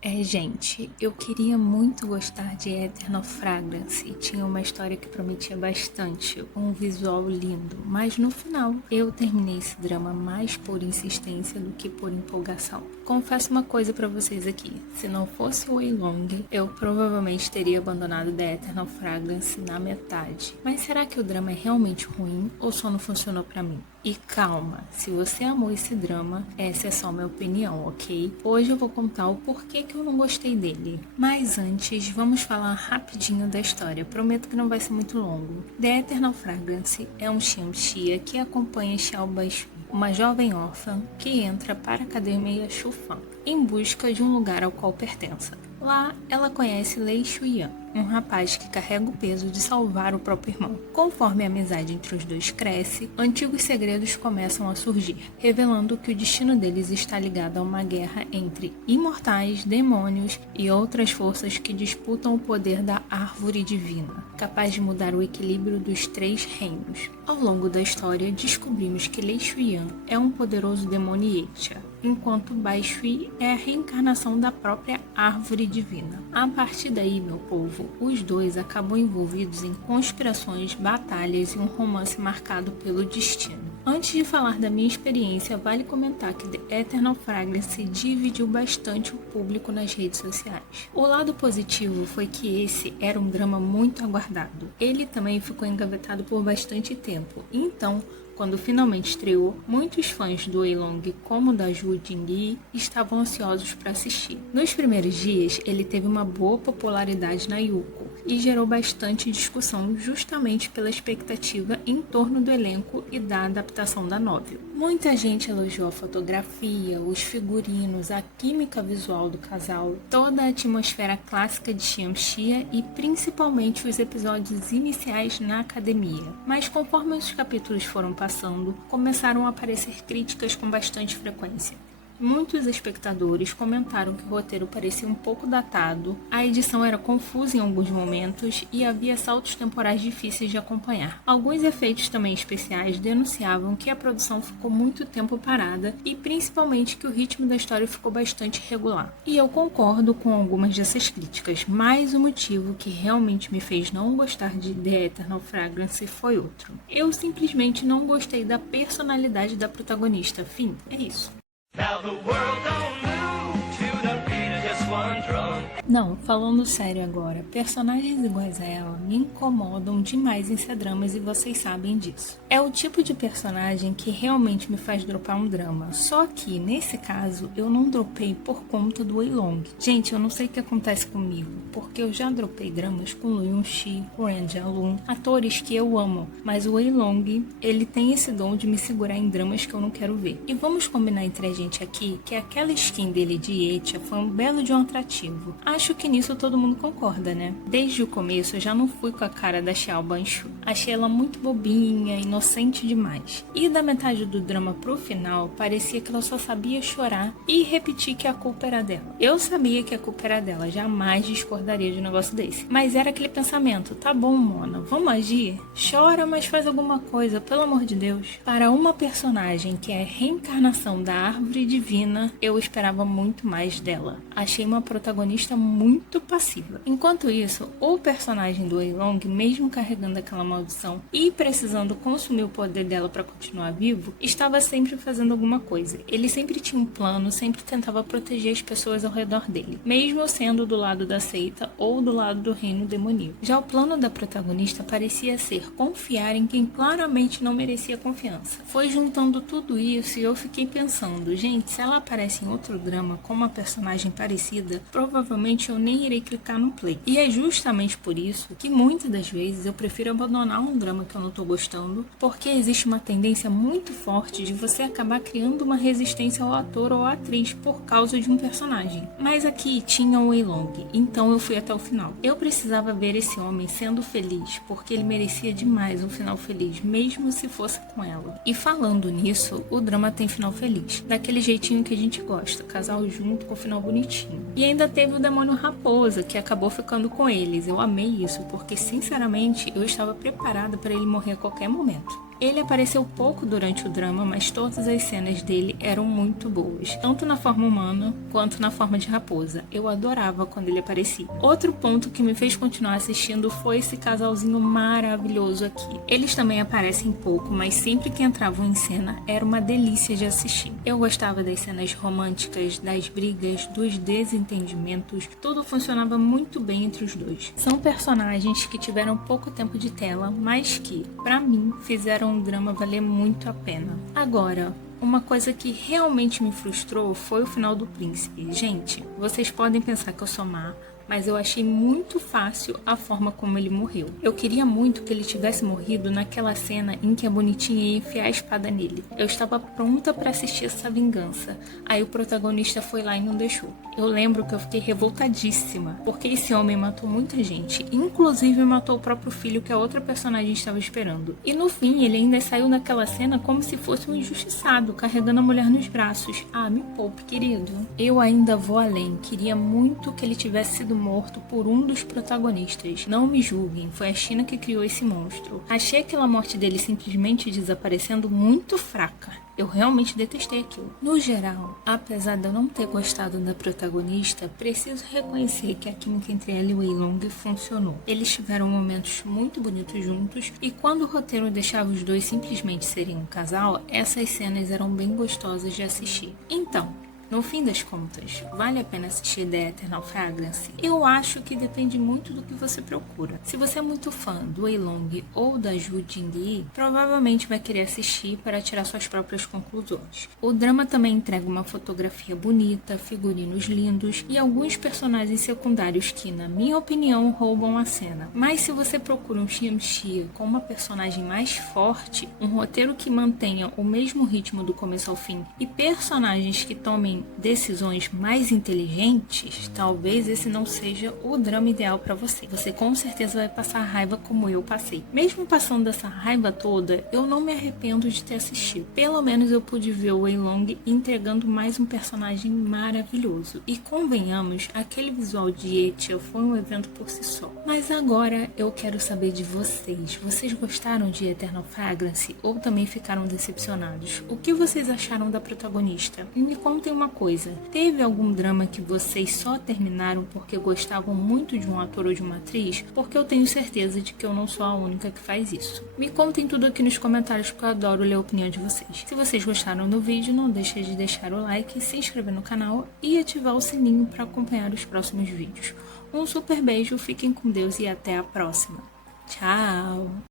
Gente, eu queria muito gostar de Eternal Fragrance. Tinha uma história que prometia bastante, um visual lindo, mas no final eu terminei esse drama mais por insistência do que por empolgação. Confesso uma coisa pra vocês aqui, se não fosse o Wei Long, eu provavelmente teria abandonado The Eternal Fragrance na metade. Mas será que o drama é realmente ruim ou só não funcionou pra mim? E calma, se você amou esse drama, essa é só minha opinião, ok? Hoje eu vou contar o porquê que eu não gostei dele. Mas antes, vamos falar rapidinho da história. Prometo que não vai ser muito longo. The Eternal Fragrance é um Xianxia que acompanha Xiao Baishui, uma jovem órfã que entra para a Academia Shufan em busca de um lugar ao qual pertença. Lá, ela conhece Lei Shuyan, um rapaz que carrega o peso de salvar o próprio irmão. Conforme a amizade entre os dois cresce, antigos segredos começam a surgir, revelando que o destino deles está ligado a uma guerra entre imortais, demônios e outras forças que disputam o poder da Árvore Divina, capaz de mudar o equilíbrio dos três reinos. Ao longo da história, descobrimos que Lei Shuyan é um poderoso demônio Yetia, enquanto Baishui é a reencarnação da própria Árvore Divina. A partir daí, meu povo, os dois acabam envolvidos em conspirações, batalhas e um romance marcado pelo destino. Antes de falar da minha experiência, vale comentar que The Eternal Fragrance dividiu bastante o público nas redes sociais. O lado positivo foi que esse era um drama muito aguardado. Ele também ficou engavetado por bastante tempo, então quando finalmente estreou, muitos fãs do Wei Long, como da Zhu Jingyi, estavam ansiosos para assistir. Nos primeiros dias, ele teve uma boa popularidade na Youku e gerou bastante discussão justamente pela expectativa em torno do elenco e da adaptação da novel. Muita gente elogiou a fotografia, os figurinos, a química visual do casal, toda a atmosfera clássica de Xianxia e principalmente os episódios iniciais na academia. Mas conforme os capítulos foram passando, começaram a aparecer críticas com bastante frequência. Muitos espectadores comentaram que o roteiro parecia um pouco datado, a edição era confusa em alguns momentos e havia saltos temporais difíceis de acompanhar. Alguns efeitos também especiais denunciavam que a produção ficou muito tempo parada e principalmente que o ritmo da história ficou bastante irregular. E eu concordo com algumas dessas críticas, mas o motivo que realmente me fez não gostar de The Eternal Fragrance foi outro. Eu simplesmente não gostei da personalidade da protagonista. Fim, é isso. Now the world don't move to the beat of just one drum. Não, falando sério agora, personagens iguais a ela me incomodam demais em C-dramas e vocês sabem disso. É o tipo de personagem que realmente me faz dropar um drama, só que, nesse caso, eu não dropei por conta do Wei Long. Gente, eu não sei o que acontece comigo, porque eu já dropei dramas com Lu Yun-shi, Ren Jialun, atores que eu amo, mas o Wei Long, ele tem esse dom de me segurar em dramas que eu não quero ver. E vamos combinar entre a gente aqui que aquela skin dele de Yetia foi um belo de um atrativo. Acho que nisso todo mundo concorda, né? Desde o começo eu já não fui com a cara da Xiao Banshu. Achei ela muito bobinha, inocente demais. E da metade do drama pro final, parecia que ela só sabia chorar e repetir que a culpa era dela. Eu sabia que a culpa era dela, jamais discordaria de um negócio desse. Mas era aquele pensamento, tá bom, Mona, vamos agir? Chora, mas faz alguma coisa, pelo amor de Deus. Para uma personagem que é reencarnação da Árvore Divina, eu esperava muito mais dela. Achei uma protagonista muito passiva. Enquanto isso, o personagem do Wei Long, mesmo carregando aquela maldição e precisando consumir o poder dela para continuar vivo, estava sempre fazendo alguma coisa. Ele sempre tinha um plano, sempre tentava proteger as pessoas ao redor dele, mesmo sendo do lado da seita ou do lado do reino demoníaco. Já o plano da protagonista parecia ser confiar em quem claramente não merecia confiança. Foi juntando tudo isso e eu fiquei pensando, gente, se ela aparece em outro drama com uma personagem parecida, provavelmente eu nem irei clicar no play. E é justamente por isso que muitas das vezes eu prefiro abandonar um drama que eu não tô gostando, porque existe uma tendência muito forte de você acabar criando uma resistência ao ator ou à atriz por causa de um personagem. Mas aqui tinha o Wei Long, então eu fui até o final. Eu precisava ver esse homem sendo feliz, porque ele merecia demais um final feliz, mesmo se fosse com ela. E falando nisso, o drama tem final feliz, daquele jeitinho que a gente gosta, casal junto com o final bonitinho. E ainda teve o demônio raposa, que acabou ficando com eles. Eu amei isso, porque sinceramente eu estava preparada para ele morrer a qualquer momento. Ele apareceu pouco durante o drama, mas todas as cenas dele eram muito boas, tanto na forma humana quanto na forma de raposa. Eu adorava quando ele aparecia. Outro ponto que me fez continuar assistindo foi esse casalzinho maravilhoso aqui. Eles também aparecem pouco, mas sempre que entravam em cena era uma delícia de assistir. Eu gostava das cenas românticas, das brigas, dos desentendimentos, tudo funcionava muito bem entre os dois. São personagens que tiveram pouco tempo de tela, mas que, pra mim, fizeram o drama valer muito a pena. Agora, uma coisa que realmente me frustrou foi o final do príncipe. Gente, vocês podem pensar que eu sou má, mas eu achei muito fácil a forma como ele morreu. Eu queria muito que ele tivesse morrido naquela cena em que a bonitinha ia enfiar a espada nele. Eu estava pronta para assistir essa vingança. Aí o protagonista foi lá e não deixou. Eu lembro que eu fiquei revoltadíssima, porque esse homem matou muita gente, inclusive matou o próprio filho que a outra personagem estava esperando. E no fim, ele ainda saiu naquela cena como se fosse um injustiçado, carregando a mulher nos braços. Ah, me poupe, querido. Eu ainda vou além. Queria muito que ele tivesse sido morto por um dos protagonistas. Não me julguem, foi a China que criou esse monstro. Achei aquela morte dele simplesmente desaparecendo muito fraca. Eu realmente detestei aquilo. No geral, apesar de eu não ter gostado da protagonista, preciso reconhecer que a química entre ela e o Wei Long funcionou. Eles tiveram momentos muito bonitos juntos, e quando o roteiro deixava os dois simplesmente serem um casal, essas cenas eram bem gostosas de assistir. Então, no fim das contas, vale a pena assistir The Eternal Fragrance? Eu acho que depende muito do que você procura. Se você é muito fã do Wei Long ou da Ju Jingyi, provavelmente vai querer assistir para tirar suas próprias conclusões. O drama também entrega uma fotografia bonita, figurinos lindos e alguns personagens secundários que, na minha opinião, roubam a cena. Mas se você procura um Xianxia com uma personagem mais forte, um roteiro que mantenha o mesmo ritmo do começo ao fim e personagens que tomem decisões mais inteligentes, talvez esse não seja o drama ideal para você. Você com certeza vai passar raiva como eu passei. Mesmo passando dessa raiva toda, eu não me arrependo de ter assistido. Pelo menos eu pude ver o Wei Long entregando mais um personagem maravilhoso. E convenhamos, aquele visual de Etia foi um evento por si só. Mas agora eu quero saber de vocês. Vocês gostaram de Eternal Fragrance ou também ficaram decepcionados? O que vocês acharam da protagonista? E me contem uma coisa, teve algum drama que vocês só terminaram porque gostavam muito de um ator ou de uma atriz? Porque eu tenho certeza de que eu não sou a única que faz isso. Me contem tudo aqui nos comentários, porque eu adoro ler a opinião de vocês. Se vocês gostaram do vídeo, não deixe de deixar o like, se inscrever no canal e ativar o sininho para acompanhar os próximos vídeos. Um super beijo, fiquem com Deus e até a próxima. Tchau!